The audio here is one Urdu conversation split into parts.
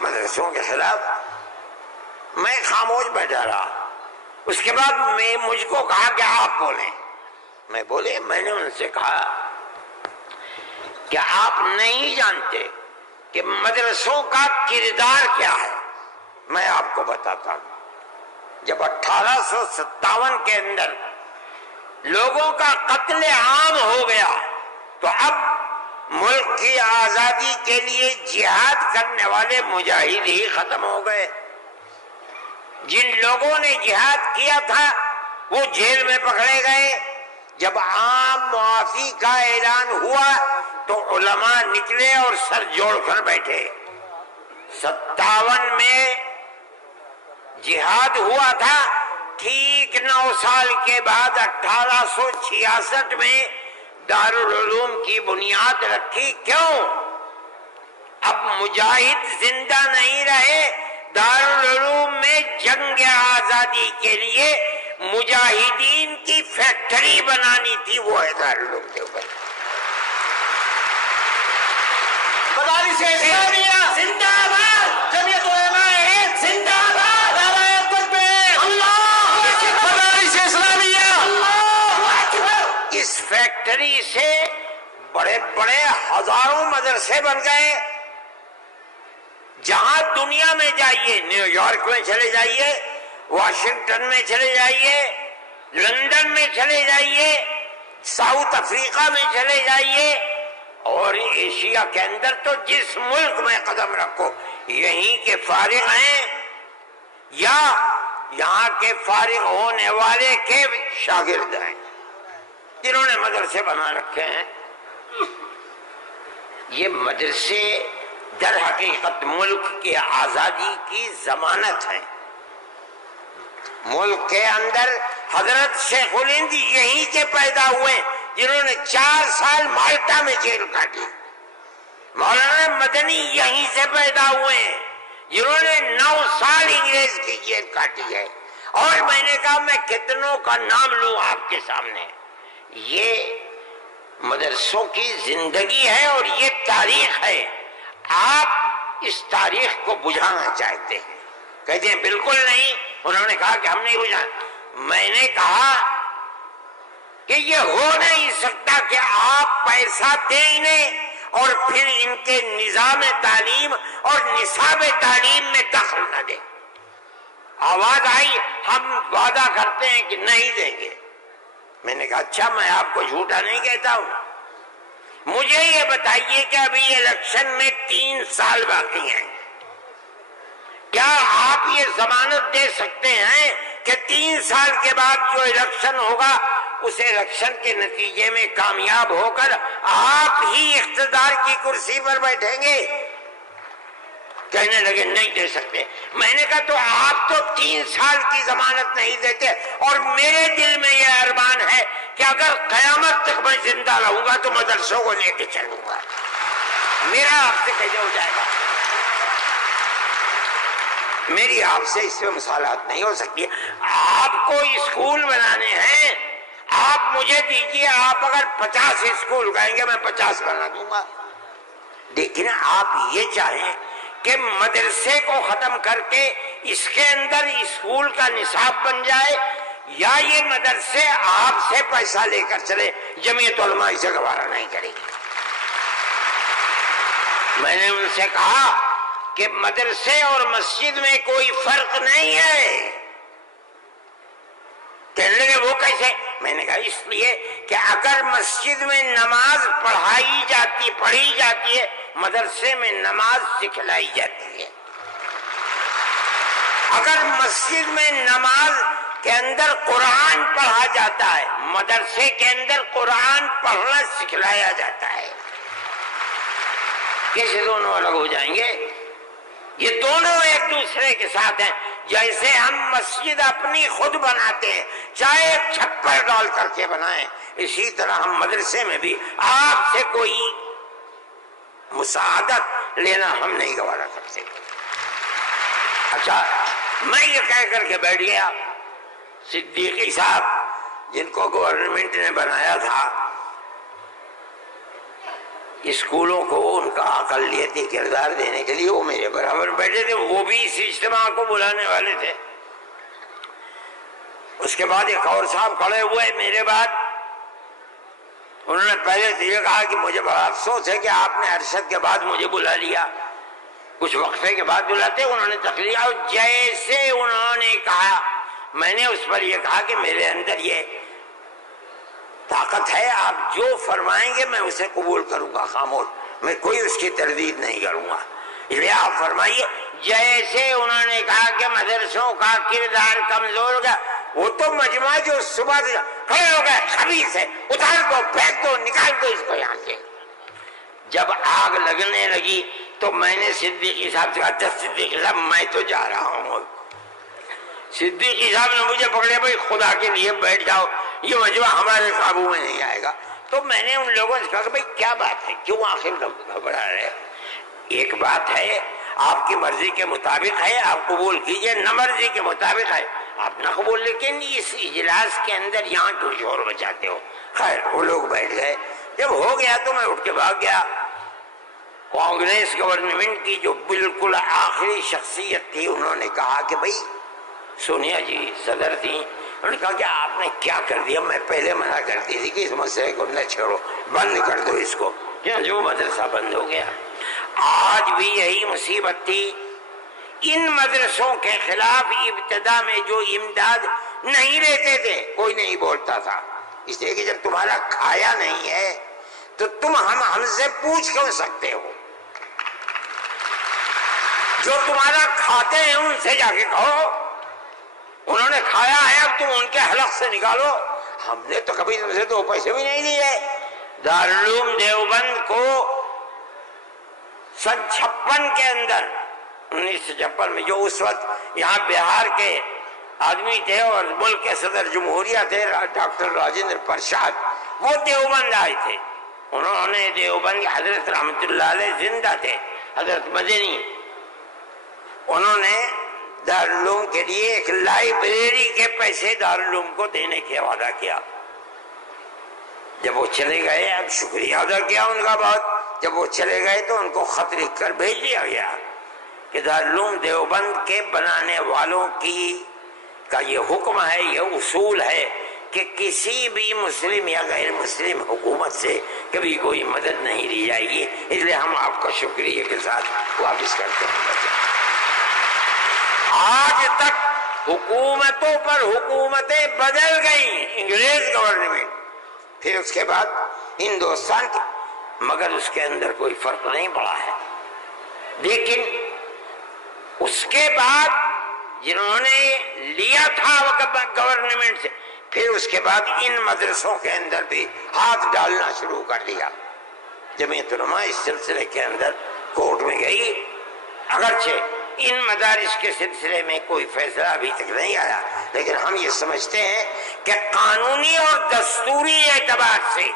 مدرسوں کے خلاف میں خاموش بیٹھا رہا. اس کے بعد مجھ کو کہا کہ آپ بولیں. میں بولے. میں نے ان سے کہا کہ آپ نہیں جانتے کہ مدرسوں کا کردار کیا ہے. میں آپ کو بتاتا ہوں. جب 1857 کے اندر لوگوں کا قتل عام ہو گیا تو اب ملک کی آزادی کے لیے جہاد کرنے والے مجاہد ہی ختم ہو گئے. جن لوگوں نے جہاد کیا تھا وہ جیل میں پکڑے گئے. جب عام معافی کا اعلان ہوا تو علماء نکلے اور سر جوڑ کر بیٹھے. 57 میں جہاد ہوا تھا. ٹھیک 9 سال کے بعد 1866 میں دارالعلوم کی بنیاد رکھی. کیوں؟ اب مجاہد زندہ نہیں رہے. دارالعلوم میں جنگ آزادی کے لیے مجاہدین کی فیکٹری بنانی تھی. وہ ہے دارالعلوم کے اوپر. مدارس اسلامیہ زندہ باد. جمعیت علماء ہند زندہ باد. نعرہ تکبیر. اللہ اکبر. مدارس اسلامیہ. اللہ اکبر. اس فیکٹری سے بڑے بڑے ہزاروں مدرسے بن گئے. جہاں دنیا میں جائیے, نیو یارک میں چلے جائیے, واشنگٹن میں چلے جائیے, لندن میں چلے جائیے, ساؤتھ افریقہ میں چلے جائیے, اور ایشیا کے اندر تو جس ملک میں قدم رکھو یہیں کے فارغ ہیں یا یہاں کے فارغ ہونے والے کے شاگرد ہیں جنہوں نے مدرسے بنا رکھے ہیں. یہ مدرسے در حقیقت ملک کی آزادی کی ضمانت ہے. ملک کے اندر حضرت شیخ الہند یہیں کے پیدا ہوئے جنہوں نے 4 سال مالٹا میں جیل کاٹی. مولانا مدنی یہیں سے پیدا ہوئے ہیں جنہوں نے 9 سال انگریز کی جیل کاٹی ہے. اور میں نے کہا میں کتنوں کا نام لوں آپ کے سامنے. یہ مدرسوں کی زندگی ہے اور یہ تاریخ ہے. آپ اس تاریخ کو بجھانا چاہتے ہیں. کہتے ہیں بالکل نہیں. انہوں نے کہا کہ ہم نہیں بجھانا. میں نے کہا کہ یہ ہو نہیں سکتا کہ آپ پیسہ دیں انہیں اور پھر ان کے نظام تعلیم اور نصاب تعلیم میں دخل نہ دیں. آواز آئی ہم وعدہ کرتے ہیں کہ نہیں دیں گے. میں نے کہا اچھا میں آپ کو جھوٹا نہیں کہتا ہوں. مجھے یہ بتائیے کہ ابھی الیکشن میں 3 سال باقی ہیں. کیا آپ یہ ضمانت دے سکتے ہیں کہ 3 سال کے بعد جو الیکشن ہوگا اس الیکشن کے نتیجے میں کامیاب ہو کر آپ ہی اقتدار کی کرسی پر بیٹھیں گے؟ کہنے لگے نہیں دے سکتے. میں نے کہا تو آپ تو 3 سال کی ضمانت نہیں دیتے اور میرے دل میں یہ ارمان ہے کہ اگر قیامت تک میں زندہ رہوں گا تو مدرسوں کو لے کے چلوں گا. میرا آپ سے کیسے ہو جائے گا؟ میری آپ سے اس میں مثالات نہیں ہو سکتی. آپ کو اسکول بنانے ہیں, آپ مجھے دیجیے. آپ اگر 50 اسکول کہیں گے میں 50 بنا دوں گا. لیکن آپ یہ چاہیں کہ مدرسے کو ختم کر کے اس کے اندر اسکول کا نصاب بن جائے, یا یہ مدرسے آپ سے پیسہ لے کر چلے, جمعیت علماء اسے گوارا نہیں کرے گی. میں نے ان سے کہا کہ مدرسے اور مسجد میں کوئی فرق نہیں ہے. کہنے لگے وہ کیسے؟ میں نے کہا اس لیے کہ اگر مسجد میں نماز پڑھی جاتی ہے, مدرسے میں نماز سکھلائی جاتی ہے. اگر مسجد میں نماز کے اندر قرآن پڑھا جاتا ہے, مدرسے کے اندر قرآن پڑھنا سکھلایا جاتا ہے. کیسے دونوں الگ ہو جائیں گے؟ یہ دونوں ایک دوسرے کے ساتھ ہیں. جیسے ہم مسجد اپنی خود بناتے ہیں, چاہے ایک چھپر ڈال کر کے بنائیں, اسی طرح ہم مدرسے میں بھی آپ سے کوئی مساعدت لینا ہم نہیں گوارا کرتے. اچھا میں یہ کہہ کر کے بیٹھ گیا. صدیقی صاحب جن کو گورنمنٹ نے بنایا تھا اسکولوں کو ان کا اقلیتی کردار دینے کے لیے وہ میرے برابر بیٹھے تھے، وہ بھی اس اجتماع کو بلانے والے تھے۔ اس کے بعد ایک اور صاحب کھڑے ہوئے میرے بعد، انہوں نے پہلے تو یہ کہا کہ مجھے بڑا افسوس ہے کہ آپ نے ارشد کے بعد مجھے بلا لیا، کچھ وقفے کے بعد بلاتے۔ انہوں نے تقریر اور جیسے انہوں نے کہا، میں نے اس پر یہ کہا کہ میرے اندر یہ طاقت ہے، آپ جو فرمائیں گے میں اسے قبول کروں گا، خاموش، میں کوئی اس کی تردید نہیں کروں گا، اس لیے آپ فرمائیے۔ جیسے انہوں نے کہا کہ مدرسوں کا کردار کمزور ہو گیا، وہ تو مجمع جو صبح سے کھڑے ہو گئے، خبیث ہے، اتار دو، پھینک دو، نکال دو اس کو یہاں سے۔ جب آگ لگنے لگی تو میں نے صدیقی صاحب سے کہا، صدیقی صاحب میں تو جا رہا ہوں۔ صدیقی صاحب نے مجھے پکڑے، بھائی خدا کے لیے بیٹھ جاؤ، یہ مجمع ہمارے قابو میں نہیں آئے گا۔ تو میں نے ان لوگوں سے کہا کہ بھائی کیا بات ہے، کیوں آخر گھبرا رہے؟ ایک بات ہے، آپ کی مرضی کے مطابق ہے آپ قبول کیجئے، نہ مرضی کے مطابق ہے آپ نہ قبول، لیکن اس اجلاس کے اندر یہاں کیوں شور بچاتے ہو؟ خیر وہ لوگ بیٹھ گئے، جب ہو گیا تو میں اٹھ کے بھاگ گیا۔ کانگریس گورنمنٹ کی جو بالکل آخری شخصیت تھی، انہوں نے کہا کہ بھائی سونیا جی صدر تھی، انہوں نے کہا کہ آپ نے کیا کر دیا، میں پہلے منع کرتی تھی کہ اس مسئلے کو نہ چھوڑو، بند کر دو اس کو، جو مدرسہ بند ہو گیا۔ آج بھی یہی مصیبت تھی، ان مدرسوں کے خلاف ابتدا میں جو امداد نہیں لیتے تھے کوئی نہیں بولتا تھا، اس لیے کہ جب تمہارا کھایا نہیں ہے تو تم ہم سے پوچھ کیوں سکتے ہو؟ جو تمہارا کھاتے ہیں ان سے جا کے کہو، انہوں نے کھایا ہے اب تم ان کے حلق سے نکالو، ہم نے تو کبھی تم سے 2 پیسے بھی نہیں لیے۔ دارالعلوم دیوبند کو سن 56 کے اندر، 1956 میں، جو اس وقت یہاں بہار کے آدمی تھے اور ملک کے صدر جمہوریہ تھے ڈاکٹر راجندر پرساد، وہ دیوبند آئے تھے۔ انہوں نے دیوبند، حضرت رحمت اللہ علیہ زندہ تھے، حضرت مدنی، انہوں نے دارالعلوم کے لیے ایک لائبریری کے پیسے دارالعلوم کو دینے کا وعدہ کیا۔ جب وہ چلے گئے، اب شکریہ ادا کیا ان کا بہت، جب وہ چلے گئے تو ان کو خط لکھ کر بھیج دیا گیا کہ دارالعلوم دیوبند کے بنانے والوں کا یہ حکم ہے، یہ اصول ہے کہ کسی بھی مسلم یا غیر مسلم حکومت سے کبھی کوئی مدد نہیں لی جائے گی، اس لیے ہم آپ کا شکریہ کے ساتھ واپس کرتے ہیں۔ آج تک حکومتوں پر حکومتیں بدل گئیں، انگریز گورنمنٹ، پھر اس کے بعد ہندوستان کی، مگر اس کے اندر کوئی فرق نہیں پڑا ہے۔ لیکن اس کے بعد جنہوں نے لیا تھا گورنمنٹ سے، پھر اس کے بعد ان مدرسوں کے اندر بھی ہاتھ ڈالنا شروع کر دیا۔ جمعیت علماء اس سلسلے کے اندر کورٹ میں گئی، اگرچہ ان مدارس کے سلسلے میں کوئی فیصلہ ابھی تک نہیں آیا، لیکن ہم یہ سمجھتے ہیں کہ قانونی اور دستوری اعتبار سے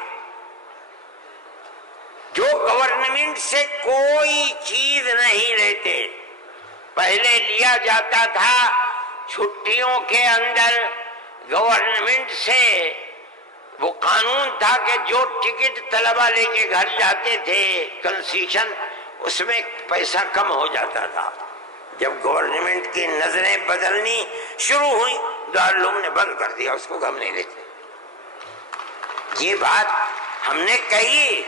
جو گورنمنٹ سے کوئی چیز نہیں لیتے، پہلے لیا جاتا تھا چھٹیوں کے اندر گورنمنٹ سے، وہ قانون تھا کہ جو ٹکٹ طلبہ لے کے گھر جاتے تھے کنسیشن، اس میں پیسہ کم ہو جاتا تھا۔ جب گورنمنٹ کی نظریں بدلنی شروع ہوئی، دارالعلوم نے بند کر دیا، اس کو ہم نہیں لیتے۔ یہ بات ہم نے کہی،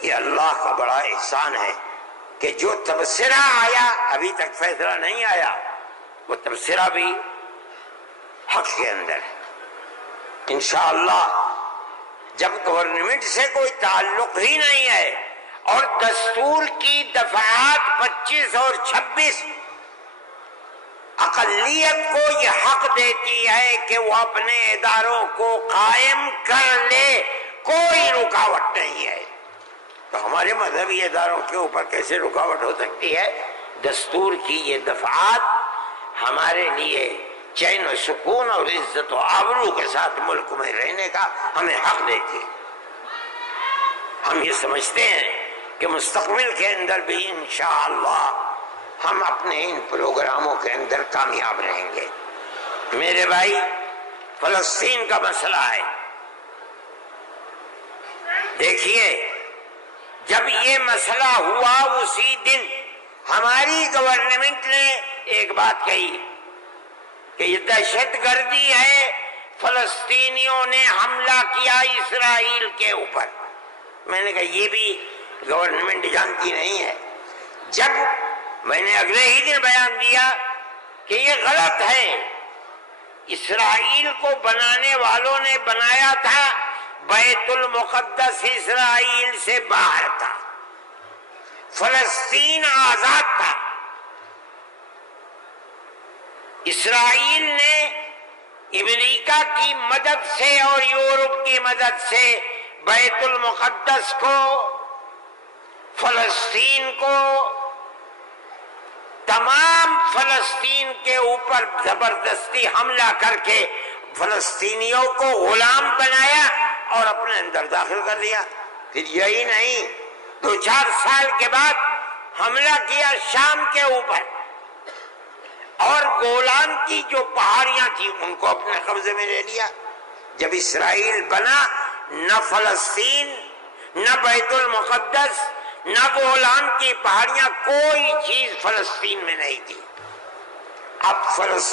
یہ اللہ کا بڑا احسان ہے کہ جو تبصرہ آیا، ابھی تک فیصلہ نہیں آیا، وہ تبصرہ بھی حق کے اندر ہے۔ انشاءاللہ جب گورنمنٹ سے کوئی تعلق ہی نہیں ہے اور دستور کی دفعات 25 اور 26 اقلیت کو یہ حق دیتی ہے کہ وہ اپنے اداروں کو قائم کر لے، کوئی رکاوٹ نہیں ہے، تو ہمارے مذہبی اداروں کے اوپر کیسے رکاوٹ ہو سکتی ہے؟ دستور کی یہ دفعات ہمارے لیے چین و سکون اور عزت و آبرو کے ساتھ ملک میں رہنے کا ہمیں حق دیتی ہے۔ ہم یہ سمجھتے ہیں کہ مستقبل کے اندر بھی انشاءاللہ ہم اپنے ان پروگراموں کے اندر کامیاب رہیں گے۔ میرے بھائی، فلسطین کا مسئلہ ہے، دیکھیے جب یہ مسئلہ ہوا اسی دن ہماری گورنمنٹ نے ایک بات کہی کہ یہ دہشت گردی ہے، فلسطینیوں نے حملہ کیا اسرائیل کے اوپر۔ میں نے کہا یہ بھی گورنمنٹ جانتی نہیں ہے۔ جب میں نے اگلے ہی دن بیان دیا کہ یہ غلط ہے، اسرائیل کو بنانے والوں نے بنایا تھا، بیت المقدس اسرائیل سے باہر تھا، فلسطین آزاد تھا۔ اسرائیل نے امریکہ کی مدد سے اور یورپ کی مدد سے بیت المقدس کو، فلسطین کو، تمام فلسطین کے اوپر زبردستی حملہ کر کے فلسطینیوں کو غلام بنایا اور اپنے اندر داخل کر لیا۔ پھر یہی نہیں، 2-4 سال کے بعد حملہ کیا شام کے اوپر، اور گولان کی جو پہاڑیاں تھیں ان کو اپنے قبضے میں لے لیا۔ جب اسرائیل بنا، نہ فلسطین، نہ بیت المقدس، نہ گولان کی پہاڑیاں، کوئی چیز فلسطین میں نہیں تھی۔ اب فلسطین